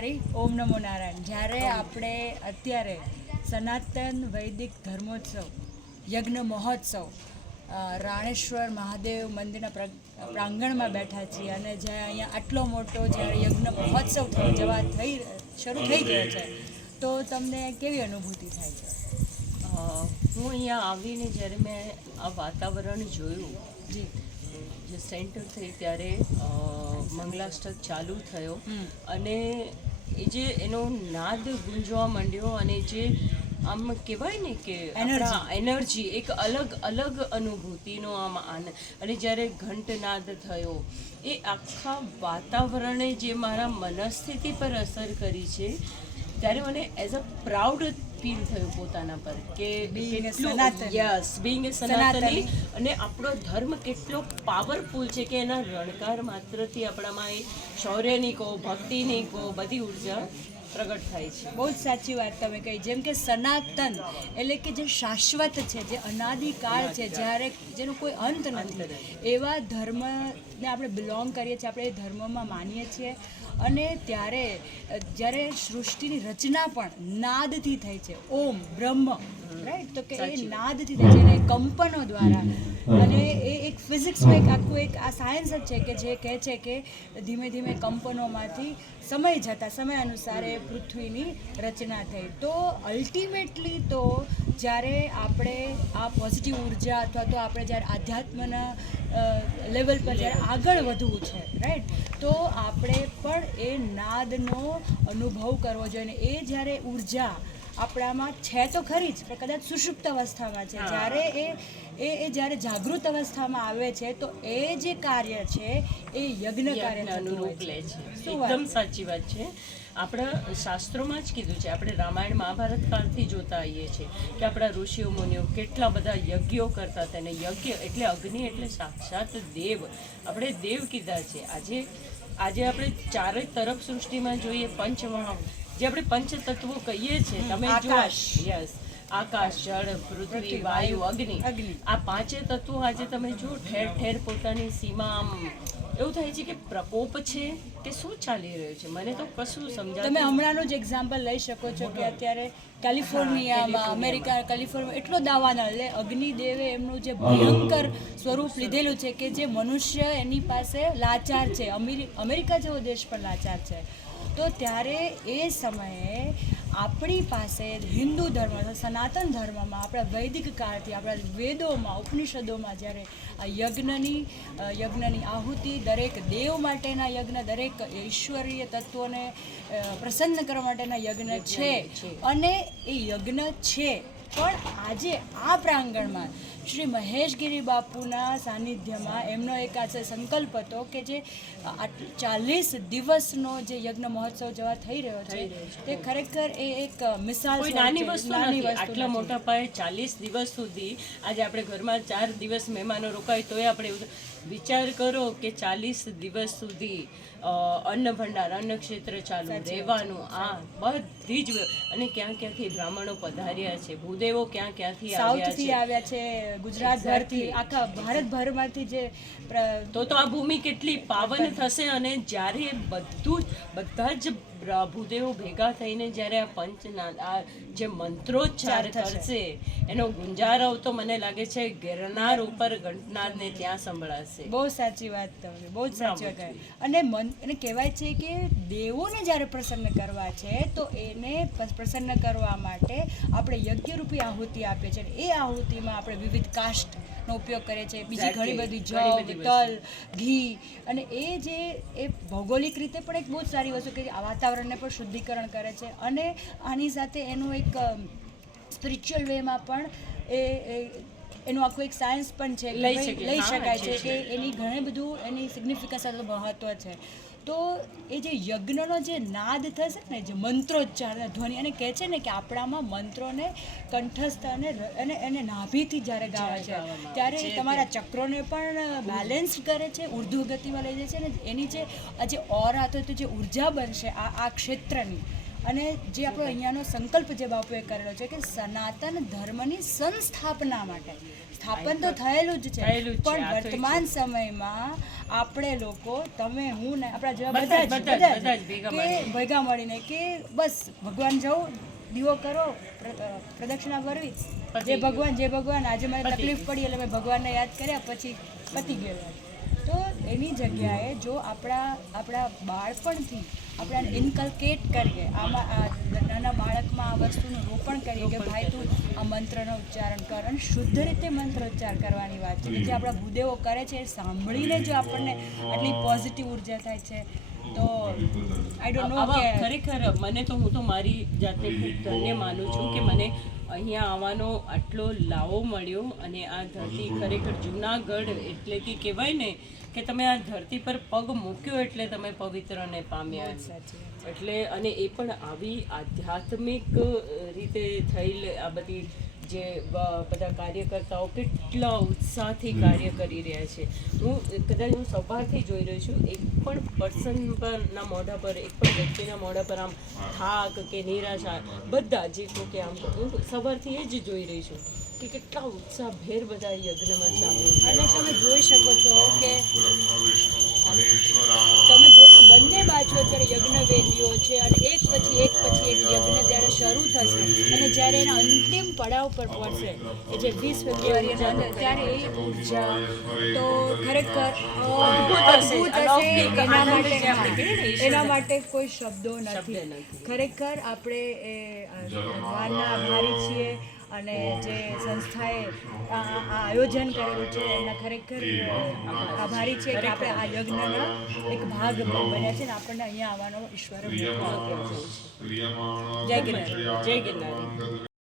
મારી ઓમ નમો નારાયણ. જ્યારે આપણે અત્યારે સનાતન વૈદિક ધર્મોત્સવ યજ્ઞ મહોત્સવ રાણેશ્વર મહાદેવ મંદિરના પ્રાંગણમાં બેઠા છીએ અને જ્યાં અહીંયા આટલો મોટો જ્યારે યજ્ઞ મહોત્સવ શરૂ થઈ ગયો છે, તો તમને કેવી અનુભૂતિ થાય છે? હું અહીંયા આવીને જ્યારે મેં આ વાતાવરણ જોયું, જે સેન્ટર થઈ ત્યારે મંગલાષ્ટક ચાલુ થયો અને એ જે એનો નાદ ગુંજવા માંડ્યો અને જે આમ કહેવાય ને કે એનર્જી, એક અલગ અલગ અનુભૂતિનો આમ આનંદ. અને જ્યારે ઘંટનાદ થયો, એ આખા વાતાવરણે જે મારા મનસ્થિતિ પર અસર કરી છે, ત્યારે મને એઝ અ પ્રાઉડ ફીલ થયું પોતાના પર કે બીંગ એ સનાતની અને આપણો ધર્મ કેટલો પાવરફુલ છે કે એના રણકાર માત્રથી આપણામાં એ શૌર્યની કહો, ભક્તિની કહો, બધી ઉર્જા પ્રગટ થાય છે. બહુ જ સાચી વાત તમે કહી. જેમ કે સનાતન એટલે કે જે શાશ્વત છે, જે અનાદિકાળ છે, જ્યારે જેનો કોઈ અંત નથી, એવા ધર્મને આપણે બિલોંગ કરીએ છીએ, આપણે એ ધર્મમાં માનીએ છીએ. અને જ્યારે સૃષ્ટિની રચના પણ નાદથી થઈ છે, ઓમ બ્રહ્મ, રાઈટ, તો કે એ નાદથી થાય છે, એને કંપનો દ્વારા. અને એ એક ફિઝિક્સમાં એક આ સાયન્સ જ છે કે જે કહે છે કે ધીમે ધીમે કંપનોમાંથી સમય અનુસાર એ પૃથ્વીની રચના થઈ. તો અલ્ટિમેટલી તો જ્યારે આપણે આ પોઝિટિવ ઉર્જા અથવા તો આપણે જ્યારે આધ્યાત્મના લેવલ પર જ્યારે આગળ વધવું છે, રાઈટ, તો આપણે પણ એ નાદનો અનુભવ કરવો જોઈએ. એ જ્યારે ઉર્જા આપણામાં છે તો ખરી જ, પણ કદાચ સુષુપ્ત અવસ્થામાં છે. જ્યારે એ જ્યારે જાગૃત અવસ્થામાં આવે છે, તો એ જે કાર્ય છે એ યજ્ઞ કાર્ય અનુરૂપ લે છે. એકદમ સાચી વાત છે. આપણા શાસ્ત્રોમાં જ કીધું છે, આપણે રામાયણ મહાભારત કાળથી જોતા આવીએ છીએ કે આપણા ઋષિઓ મુનિઓ કેટલા બધા યજ્ઞો કરતા હતા. અને યજ્ઞ એટલે અગ્નિ એટલે સાક્ષાત દેવ, આપણે દેવ કીધા છે. આજે આપણે ચારે તરફ સૃષ્ટિમાં જોઈએ, પંચમહા જે આપણે પંચ તત્વો કહીએ છીએ, તમે જો આકાશ, જળ, પૃથ્વી, વાયુ, અગ્નિ, આ પાંચે તત્વો આજે તમે જો ઠેર ઠેર પોતાની સીમા, આમ એવું થાય છે કે પ્રકોપ છે કે શું ચાલી રહ્યું છે, મને તો કશું સમજાતું. તમે હમણાંનું જ એક્ઝામ્પલ લઈ શકો છો કે અત્યારે કેલિફોર્નિયામાં, અમેરિકા કેલિફોર્નિયા એટલો દાવાનળ, એટલે અગ્નિદેવે એમનું જે ભયંકર સ્વરૂપ લીધેલું છે કે જે મનુષ્ય એની પાસે લાચાર છે. અમેરિકા જેવો દેશ પણ લાચાર છે. તો ત્યારે એ સમયે આપણી પાસે હિન્દુ ધર્મ, સનાતન ધર્મમાં, આપણા વૈદિક કાળથી, આપણા વેદોમાં, ઉપનિષદોમાં જ્યારે આ યજ્ઞની આહુતિ, દરેક દેવ માટેના યજ્ઞ, દરેક ઈશ્વરીય તત્વોને પ્રસન્ન કરવા માટેના યજ્ઞ છે. અને એ યજ્ઞ છે, પણ આજે આ પ્રાંગણમાં શ્રી મહેશગીરી બાપુના સાનિધ્યમાં એમનો એક આજે સંકલ્પ હતો કે જે 40 દિવસનો જે યજ્ઞ મહોત્સવ જેવા થઈ રહ્યો છે, તે ખરેખર એ એક મિસાલ, કોઈ નાની વસ્તુ નથી. આટલા મોટા પાયે 40 દિવસ સુધી, આજે આપણે ઘરમાં 4 દિવસ મહેમાનો રોકાય તોય આપણે વિચાર કરો કે 40 દિવસ સુધી અન્ન ભંડાર, અન્ન ક્ષેત્ર ચાલુ રહેવાનું. આ બધી જ, અને ક્યાંથી બ્રાહ્મણો પધાર્યા છે, ભૂદેવો ક્યાંથી આવ્યા છે, ગુજરાત ભરથી, આખા ભારતભરમાંથી જે, તો આ ભૂમિ કેટલી પાવન થશે. અને જ્યારે બધા જ ભૂદેવો ભેગા થઈને જ્યારે આ પંચનાદ, આ જે મંત્રોચ્ચાર કરશે, એનો ગુંજારવ તો મને લાગે છે ગિરનાર ઉપર ઘંટનાદને ત્યાં સંભળાશે. બહુ સાચી વાત તમે, બહુ જ સાચી વાત. અને એને કહેવાય છે કે દેવોને જ્યારે પ્રસન્ન કરવા છે, તો એને પ્રસન્ન કરવા માટે આપણે યજ્ઞરૂપી આહુતિ આપીએ છીએ. એ આહુતિમાં આપણે વિવિધ કાષ્ટનો ઉપયોગ કરીએ છીએ, બીજી ઘણી બધી જવ, તલ, ઘી. અને એ ભૌગોલિક રીતે પણ એક બહુ જ સારી વસ્તુ કે આ વાતાવરણને પણ શુદ્ધિકરણ કરે છે. અને આની સાથે એનું એક સ્પિરિચ્યુઅલ વેમાં પણ એનું આખું એક સાયન્સ પણ છે, લઈ શકાય છે કે એની ઘણું બધું એની સિગ્નિફિકન્સ મહત્વ છે. તો એ જે યજ્ઞનો જે નાદ થશે ને, જે મંત્રોચ્ચાર, ધ્વનિ, અને કહે છે ને કે આપણામાં મંત્રોને કંઠસ્થ અને એને નાભીથી જ્યારે ગાવે છે, ત્યારે તમારા ચક્રોને પણ બેલેન્સ કરે છે, ઉર્ધ્વ ગતિમાં લઈ જાય છે. અને એની જે ઓરા, તો જે ઉર્જા બનશે આ ક્ષેત્રની, અને જે આપણો અહીંયાનો સંકલ્પ જે બાપુએ કરેલો છે કે સનાતન ધર્મની સંસ્થાપના માટે સ્થાપન તો થયેલું જ છે, પણ વર્તમાન સમયમાં આપણે લોકો તમે હું ને આપણા જેવા બધા જ કે ભેગા મળીને કે બસ ભગવાન જાઓ દીવો કરો પ્રદક્ષિણા કરવી, જે ભગવાન આજે મને તકલીફ પડી એટલે મેં ભગવાનને યાદ કર્યા પછી પતી ગયેલા. તો એની જગ્યાએ જો આપણા બાળપણથી આપણે ઇન્કલ્કેટ કરીએ, આમાં નાના બાળકમાં આ વસ્તુનું રોપણ કરીએ કે ભાઈ તું આ મંત્રનો ઉચ્ચારણ કર, અને શુદ્ધ રીતે મંત્રોચ્ચાર કરવાની વાત છે. જે આપણા ભૂદેવો કરે છે એ સાંભળીને જો આપણને આટલી પોઝિટિવ ઉર્જા થાય છે તો આઈ ડોન્ટ નો કે ખરેખર હું તો મારી જાતને ખૂબ ધન્ય માનું છું કે મને અહીંયા આવવાનો આટલો લાવો મળ્યો. અને આ ધરતી ખરેખર જૂનાગઢ એટલે કે કહેવાય ને કે તમે આ ધરતી પર પગ મૂક્યો એટલે તમે પવિત્રને પામ્યા. એટલે અને એ પણ આવી આધ્યાત્મિક રીતે થયેલ આ બધી જે બધા કાર્યકર્તાઓ કેટલા ઉત્સાહથી કાર્ય કરી રહ્યા છે. હું સવારથી જોઈ રહી છું, એક પણ પર્સન પરના મોઢા પર, એક પણ વ્યક્તિના મોઢા પર આમ થાક કે નિરાશા, બધા જે કે આમ હું સવારથી એ જ જોઈ રહી છું કે કેટલા ઉત્સાહભેર બધા યજ્ઞમાં સામેલ. અને તમે જોઈ શકો છો કે તમે જોયું બંને બાજુ અત્યારે યજ્ઞવેદીઓ છે અને એક પછી એક યજ્ઞ જ્યારે શરૂ થશે અને જ્યારે એના અંતિમ પડાવ પર પહોંચશે એ જે 20 ફેબ્રુઆરીના અંદર, ત્યારે એ ઉર્જા તો ખરેખર અદ્ભુત હશે. એના માટે કોઈ શબ્દો નથી. ખરેખર આપણે એ ભગવાનના આભારી છીએ અને જે સંસ્થાએ આ આયોજન કરેલું છે એના ખરેખર આભારી છે કે આપણે આ યજ્ઞના એક ભાગ બન્યા છે ને આપણને અહીંયા આવવાનો ઈશ્વરે મોકો આપ્યો છે. જય ગિરનારી.